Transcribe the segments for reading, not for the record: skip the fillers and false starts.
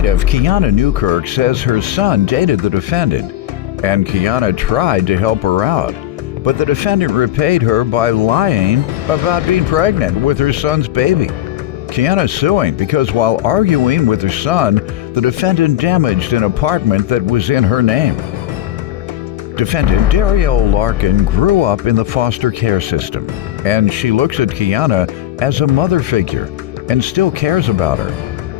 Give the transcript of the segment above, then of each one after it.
plaintiff, Kiana Newkirk, says her son dated the defendant, and Kiana tried to help her out. But the defendant repaid her by lying about being pregnant with her son's baby. Kiana's suing because while arguing with her son, the defendant damaged an apartment that was in her name. Defendant Dario Larkin grew up in the foster care system, and she looks at Kiana as a mother figure and still cares about her.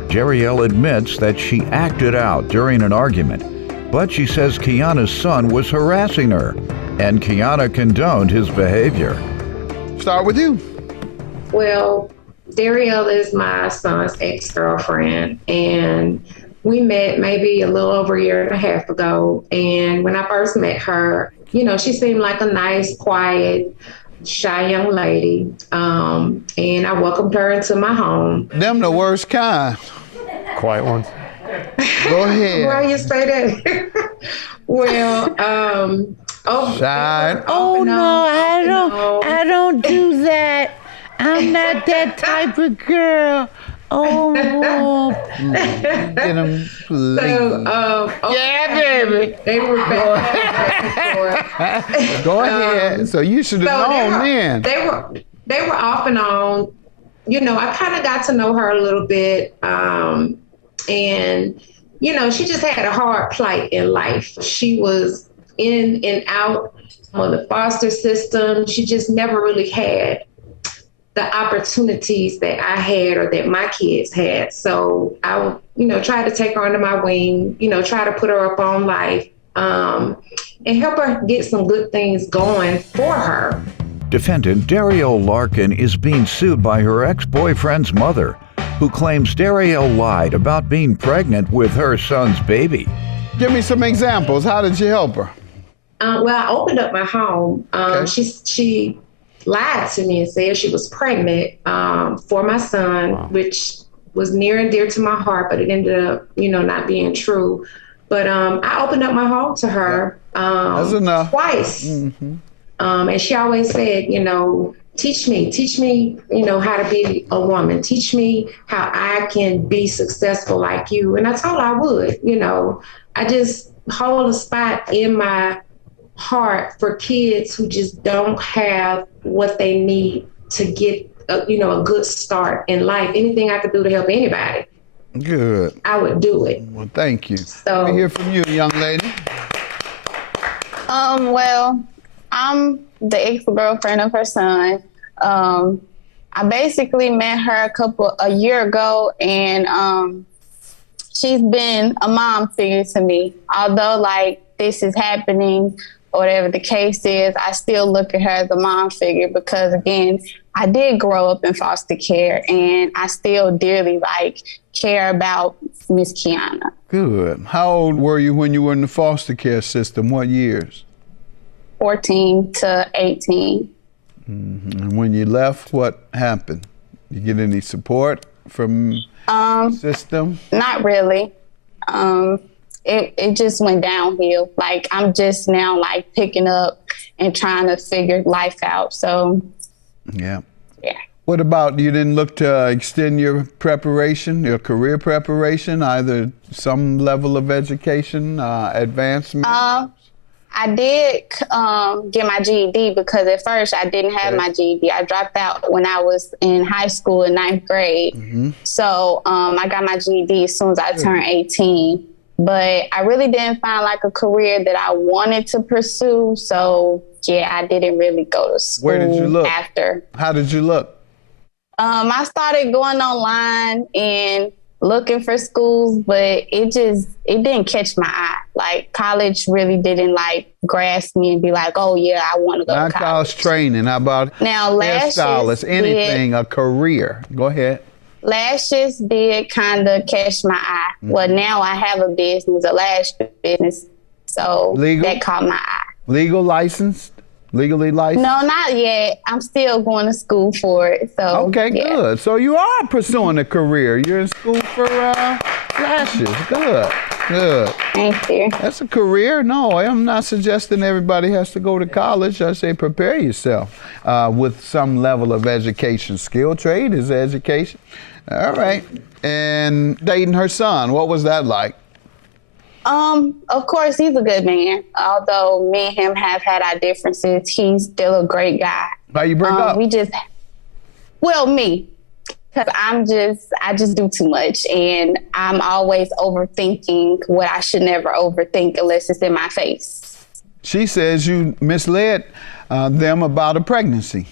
Jeriel admits that she acted out during an argument, but she says Kiana's son was harassing her, and Kiana condoned his behavior. Start with you. Well, Dario is my son's ex-girlfriend, and we met maybe a little over a year and a half ago. And when I first met her, you know, she seemed like a nice, quiet, shy young lady. And I welcomed her into my home. Them the worst kind. Quiet ones. Go ahead. Why you say that? Well, Shy. Oh no, I don't do that. I'm not that type of girl. Oh. Get them, please. Yeah, baby. They were back. Go ahead. So you should have known then. They were off and on. You know, I kind of got to know her a little bit. And, you know, she just had a hard plight in life. She was in and out of the foster system. She just never really had the opportunities that I had or that my kids had. So I would, you know, try to take her under my wing, you know, try to put her up on life, and help her get some good things going for her. Defendant Dario Larkin is being sued by her ex-boyfriend's mother, who claims Dario lied about being pregnant with her son's baby. Give me some examples. How did you help her? Well, I opened up my home. Okay. She lied to me and said she was pregnant for my son, which was near and dear to my heart, but it ended up, you know, not being true. But I opened up my home to her That's enough. Twice. Mm-hmm. And she always said, you know, teach me, you know, how to be a woman. Teach me how I can be successful like you. And I told her I would, you know. I just hold a spot in my heart for kids who just don't have what they need to get, you know, a good start in life. Anything I could do to help anybody, Good. I would do it. Well, thank you. So, Let me hear from you, young lady. Well, I'm the ex-girlfriend of her son. I basically met her a year ago, and she's been a mom figure to me. Although, like, this is happening, or whatever the case is, I still look at her as a mom figure because, again, I did grow up in foster care, and I still dearly, like, care about Miss Kiana. Good. How old were you when you were in the foster care system? What years? 14 to 18. Mm-hmm. And when you left, what happened? You get any support from the system? Not really. It just went downhill. Like, I'm just now, like, picking up and trying to figure life out. So, yeah. Yeah. What about, you didn't look to extend your preparation, your career preparation, either some level of education, advancement? I did get my GED because at first I didn't have my GED. I dropped out when I was in high school in 9th grade. Mm-hmm. So I got my GED as soon as I turned 18. But I really didn't find like a career that I wanted to pursue. So yeah, I didn't really go to school. Where did you look? After. How did you look? I started going online and looking for schools, but it didn't catch my eye. Like, college really didn't like grasp me and be like, oh yeah, I want to go Not to college. training. How about now hairstylist, anything, a career? Go ahead. Lashes did kind of catch my eye. Mm-hmm. Well, now I have a business, a lash business, so Legal? That caught my eye. Legally licensed? No, not yet. I'm still going to school for it. So okay, yeah. Good. So you are pursuing a career. You're in school for lashes. Good. Thank you. That's a career. No, I'm not suggesting everybody has to go to college. I say prepare yourself with some level of education. Skill trade is education. All right. And dating her son, what was that like? Of course, he's a good man. Although me and him have had our differences, he's still a great guy. How you break up? Me. Because I just do too much, and I'm always overthinking what I should never overthink unless it's in my face. She says you misled them about a pregnancy.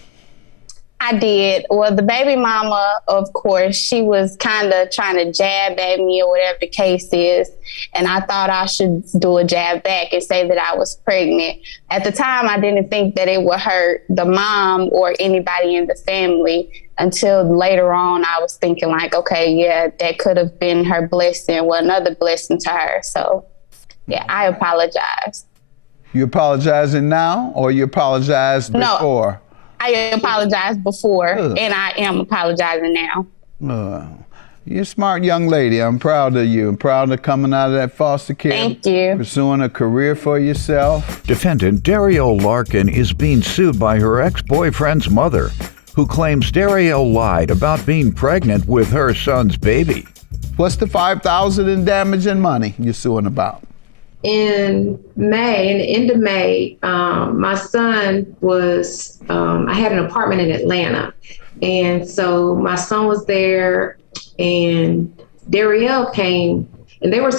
I did. Well, the baby mama, of course, she was kind of trying to jab at me or whatever the case is. And I thought I should do a jab back and say that I was pregnant. At the time, I didn't think that it would hurt the mom or anybody in the family until later on. I was thinking like, okay, yeah, that could have been her blessing. Well, another blessing to her. So, yeah, I apologize. You apologizing now or you apologized before? No. I apologized before, and I am apologizing now. You're a smart young lady. I'm proud of you. I'm proud of coming out of that foster care. Thank you. Pursuing a career for yourself. Defendant Dario Larkin is being sued by her ex-boyfriend's mother, who claims Dario lied about being pregnant with her son's baby. What's the $5,000 in damage and money you're suing about? In May, in the end of May, my son was, I had an apartment in Atlanta. And so my son was there and Dario came and they were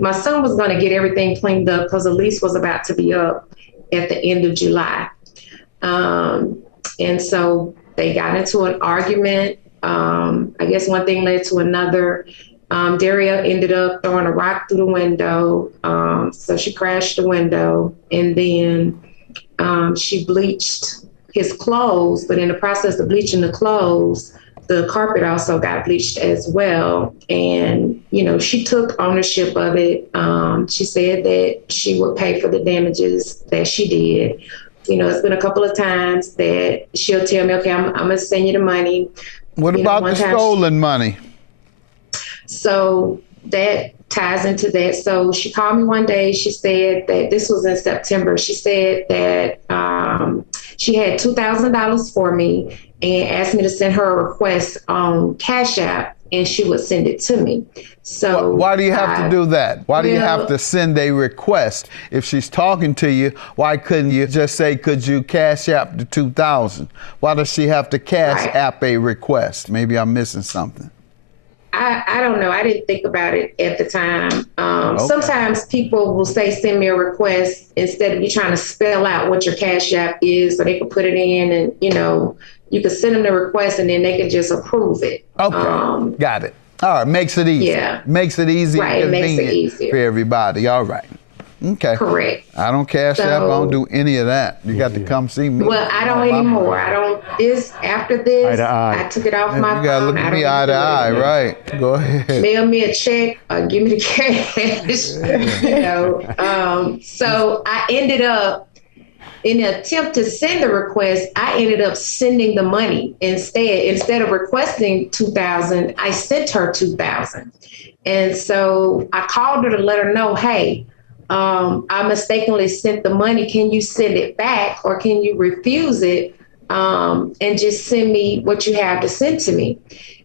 my son was going to get everything cleaned up because the lease was about to be up at the end of July. And so they got into an argument. I guess one thing led to another. Dario ended up throwing a rock through the window. So she crashed the window and then she bleached his clothes, but in the process of bleaching the clothes, the carpet also got bleached as well. And, you know, she took ownership of it. She said that she would pay for the damages that she did. You know, it's been a couple of times that she'll tell me, okay, I'm going to send you the money. What about the stolen money? So that ties into that. So she called me one day. She said that this was in September. She said that she had $2,000 for me and asked me to send her a request on Cash App and she would send it to me. So why do you have to do that? Why do you have to send a request? If she's talking to you, why couldn't you just say, could you Cash App the $2,000? Why does she have to Cash App a request? Maybe I'm missing something. I don't know. I didn't think about it at the time. Sometimes people will say, send me a request instead of you trying to spell out what your Cash App is so they can put it in and, you know, you can send them the request and then they can just approve it. Okay, got it. All right, makes it easy. Yeah. Makes it easy and convenient for everybody. All right. Okay. Correct. I don't Cash App. I don't do any of that. You got to come see me. Well, I don't anymore. I don't. After this, I took it off my phone. You got to look at me eye to eye, right? Go ahead. Mail me a check or give me the cash. You know. So I ended up, in an attempt to send the request, I ended up sending the money instead. Instead of requesting $2,000, I sent her $2,000. And so I called her to let her know, hey, I mistakenly sent the money. Can you send it back or can you refuse it and just send me what you have to send to me?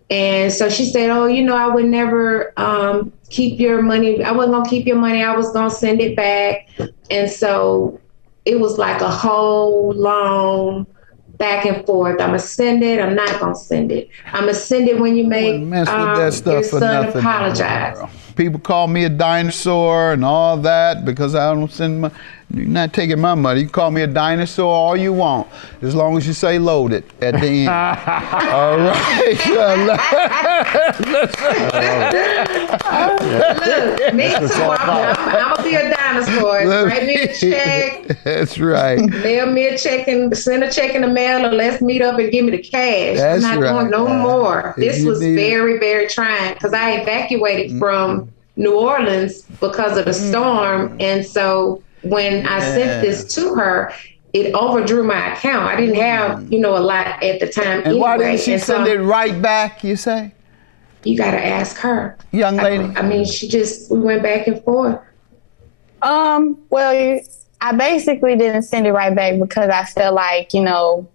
And so she said, oh, you know, I would never keep your money. I wasn't going to keep your money. I was going to send it back. And so it was like a whole long back and forth. I'm going to send it. I'm not going to send it. I'm going to send it when you make your son apologize. People call me a dinosaur and all that because I don't send my, you're not taking my money. You can call me a dinosaur all you want, as long as you say loaded at the end. All right. Look, me too. I'm going to be a dinosaur. Write me a check. That's right. Mail me a check and send a check in the mail or let's meet up and give me the cash. That's I'm not going no more. This was very, very trying because I evacuated from New Orleans because of the storm. And so when I sent this to her, it overdrew my account. I didn't have, you know, a lot at the time. And why didn't she send it right back, you say? You got to ask her. Young lady. I mean, we went back and forth. Well, I basically didn't send it right back because I felt like, you know,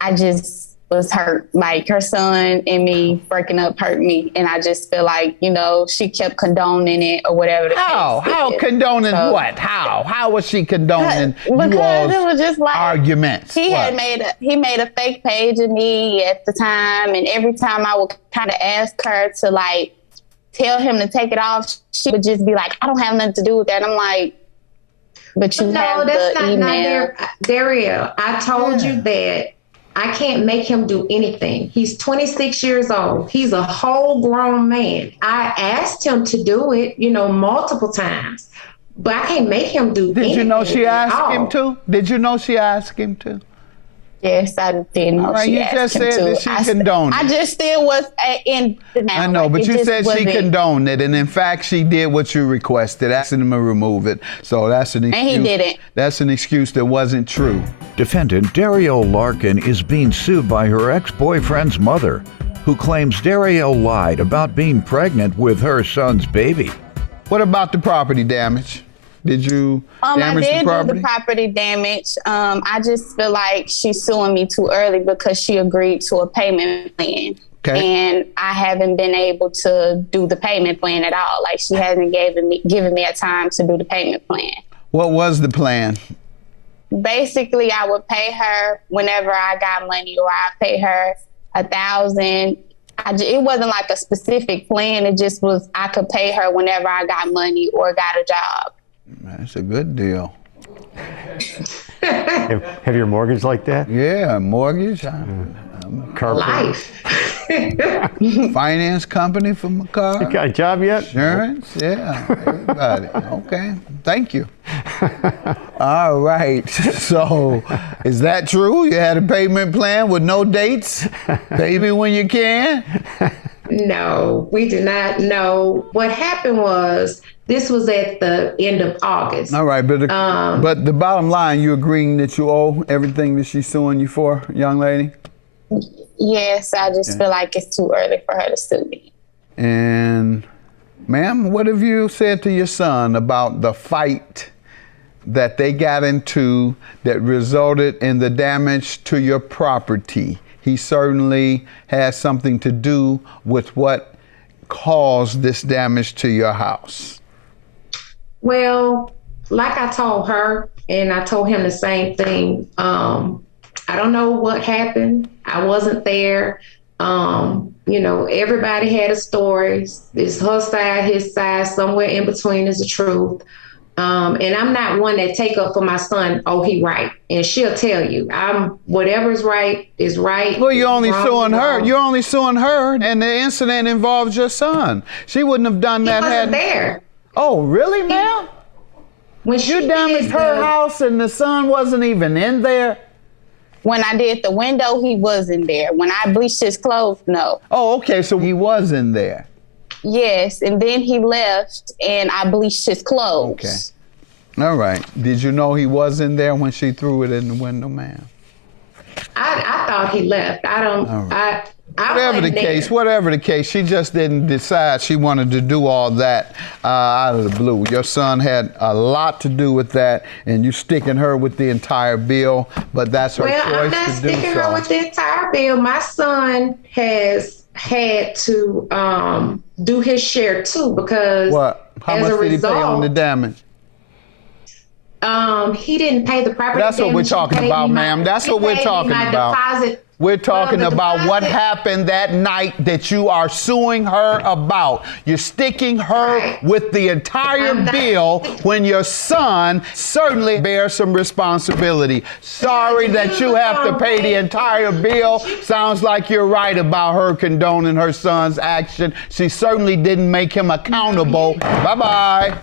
I just was hurt. Like her son and me breaking up hurt me. And I just feel like, you know, she kept condoning it or whatever. How condoning what? How was she condoning you all's it was just like arguments? He made a fake page of me at the time. And every time I would kind of ask her to like tell him to take it off, she would just be like, I don't have nothing to do with that. I'm like, but you have the email. Dario, I told you that I can't make him do anything. He's 26 years old. He's a whole grown man. I asked him to do it, you know, multiple times, but I can't make him do anything. Did you know she asked him to? Did you know she asked him to? Yes, I did know. All right, you just said that she condoned it. I just still was in denial. I know, like, but you said she wasn't. condoned it, and in fact, she did what you requested, asking him to remove it. So that's an excuse. And he didn't. That's an excuse that wasn't true. Defendant Dario Larkin is being sued by her ex-boyfriend's mother, who claims Dario lied about being pregnant with her son's baby. What about the property damage? Did you damage the property? I did do the property damage. I just feel like she's suing me too early because she agreed to a payment plan. Okay. And I haven't been able to do the payment plan at all. Like she hasn't given me a time to do the payment plan. What was the plan? Basically, I would pay her whenever I got money, or I pay her $1,000. It wasn't like a specific plan. It just was I could pay her whenever I got money or got a job. That's a good deal. Have your mortgage like that? Yeah, mortgage. Car Life. Finance company for my car. You got a job yet? Insurance, yeah, everybody. Okay, thank you. All right, so is that true? You had a payment plan with no dates? Pay me when you can? No, we did not know. What happened was, this was at the end of August. All right, but the bottom line, you agreeing that you owe everything that she's suing you for, young lady? Yes, I just feel like it's too early for her to sue me. And ma'am, what have you said to your son about the fight that they got into that resulted in the damage to your property? He certainly has something to do with what caused this damage to your house. Well, like I told her, and I told him the same thing. I don't know what happened. I wasn't there. You know, everybody had a story. It's her side, his side, somewhere in between is the truth. And I'm not one that take up for my son, oh, he right. And she'll tell you, whatever's right is right. Well, you're only suing her. You're only suing her, and the incident involves your son. She wouldn't have done that. He wasn't there. Oh, really, ma'am? When You damaged her house and the son wasn't even in there? When I did the window, he wasn't there. When I bleached his clothes, no. Oh, okay, so he was in there. Yes, and then he left and I bleached his clothes. Okay. All right. Did you know he was in there when she threw it in the window, ma'am? I thought he left. I don't, Right. I Whatever the case, she just didn't decide she wanted to do all that out of the blue. Your son had a lot to do with that, and you sticking her with the entire bill, but that's her choice to do so. Well, I'm not sticking her with the entire bill. My son has had to do his share too, because what? How much did he pay on the damage? He didn't pay the property damage. That's what we're talking about, ma'am. That's what we're talking about. Deposit. We're talking about what happened that night that you are suing her about. You're sticking her with the entire bill when your son certainly bears some responsibility. Sorry that you have to pay the entire bill. Sounds like you're right about her condoning her son's action. She certainly didn't make him accountable. Bye-bye.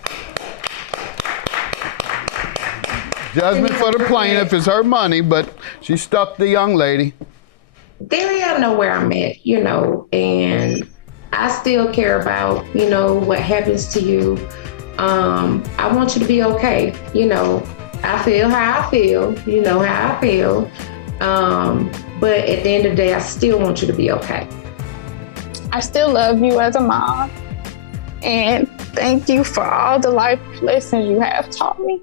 Judgment for the plaintiff is her money, but she stuck the young lady. They know where I'm at, you know, and I still care about, you know, what happens to you. I want you to be okay. You know, I feel how I feel, you know how I feel. But at the end of the day, I still want you to be okay. I still love you as a mom. And thank you for all the life lessons you have taught me.